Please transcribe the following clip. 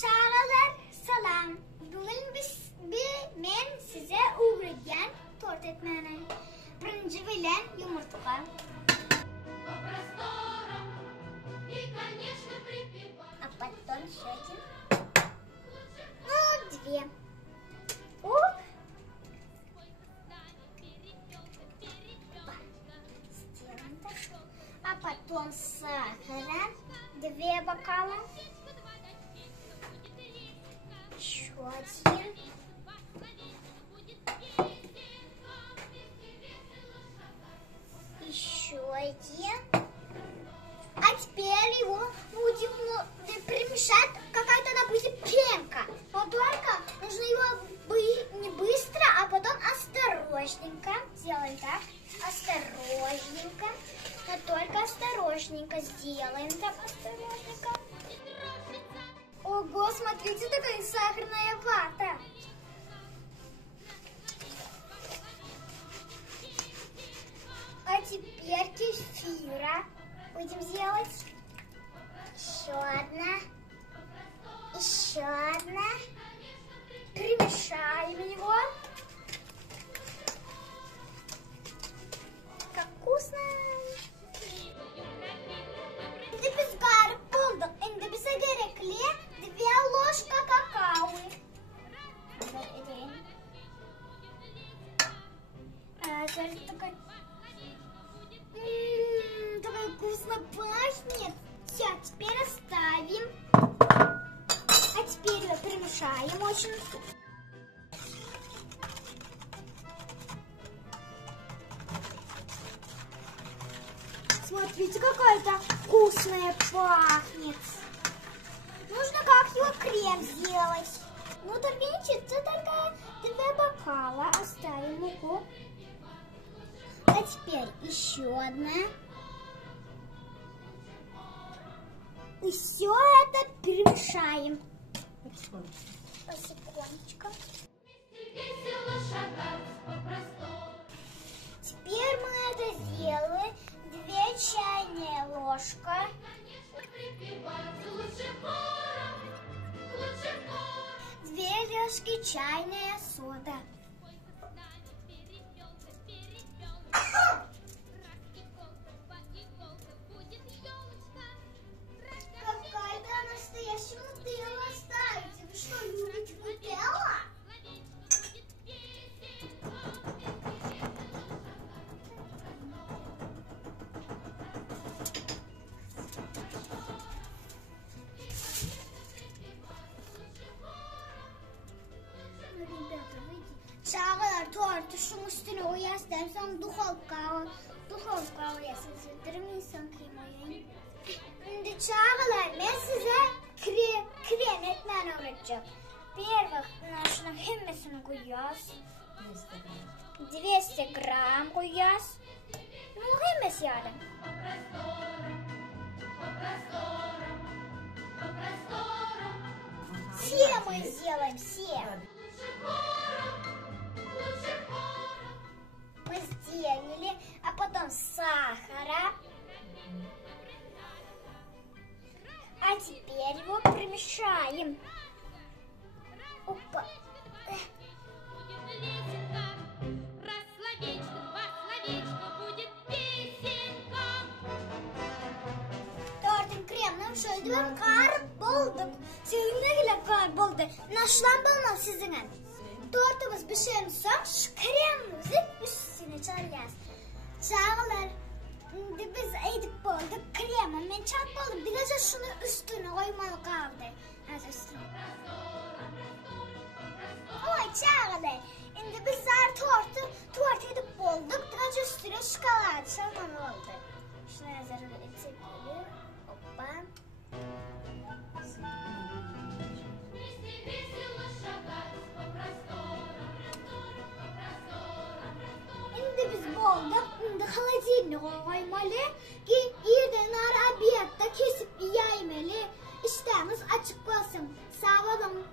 Şağalar salam. Bugün men size uğrayan tort etmeni. Birinci bilen yumurtqa. А потом еще один. Ну, две. Оп. Сделаем так. А потом сахара. 2 бокала. Еще один. Еще один. А теперь его будем перемешать, какая-то, допустим, пенка. Но только нужно его не быстро, а потом осторожненько. Сделаем так. Осторожненько. Но только осторожненько сделаем так. Осторожненько. Ого, смотрите, такая сахарная вата. А теперь кефира будем делать. Еще одна. Еще одна. Перемешаем его. Как вкусно. Biz garip bulduk. Şimdi bize gerekli 2 ложка какао. Такая вкусно пахнет. Все, теперь оставим. А теперь ее перемешаем очень. Смотрите, какая-то вкусная пахнет. Нужно как его крем сделать. Ну, то видите, только 2 бокала. Оставим муку. А теперь еще одна. И все это перемешаем. Секундочку. Теперь мы это сделаем. 2 чайные ложка. 2 ложки чайная сода. Какая-то настоящая нутелла ставите. Вы что, любите нутелла? Çağlar tortu şunun üstüne koyarsan sonra dуховка koyarsın. Sildırmıyorsan kıymayı. Şimdi çağlar ben size krem etmeni öğreteceğim. Bir bakın şunun hemmesini koyuyoruz. 200 gram koyuyoruz. Ну, hemmesi yani. Все мы сделаем, все. Мы сделали, а потом сахара. А теперь его примешаем. Опа. Tортun kremini şöyle karıp bulduk. Seninle karıp bulduk. Naşlan bulmam sizinle. Tortumuz pişen son şu kremimizi üstüne çalacağız. Çağlar, biz edip bulduk kremi. Ben çat buldum. Birazca şunu üstüne koymalı kaldı. Az üstüne. Oy çağlar. Şimdi bizler tort edip bulduk. Birazca üstüne şokolade çalmalı oldu. Şunu hazır edecek oluyor. Hoppa. Biz bulduk. Şimdi холодильниğa koymalı ki yerden ara bir kesip yaymalı. İştahımız açık olsun. Sağ olun.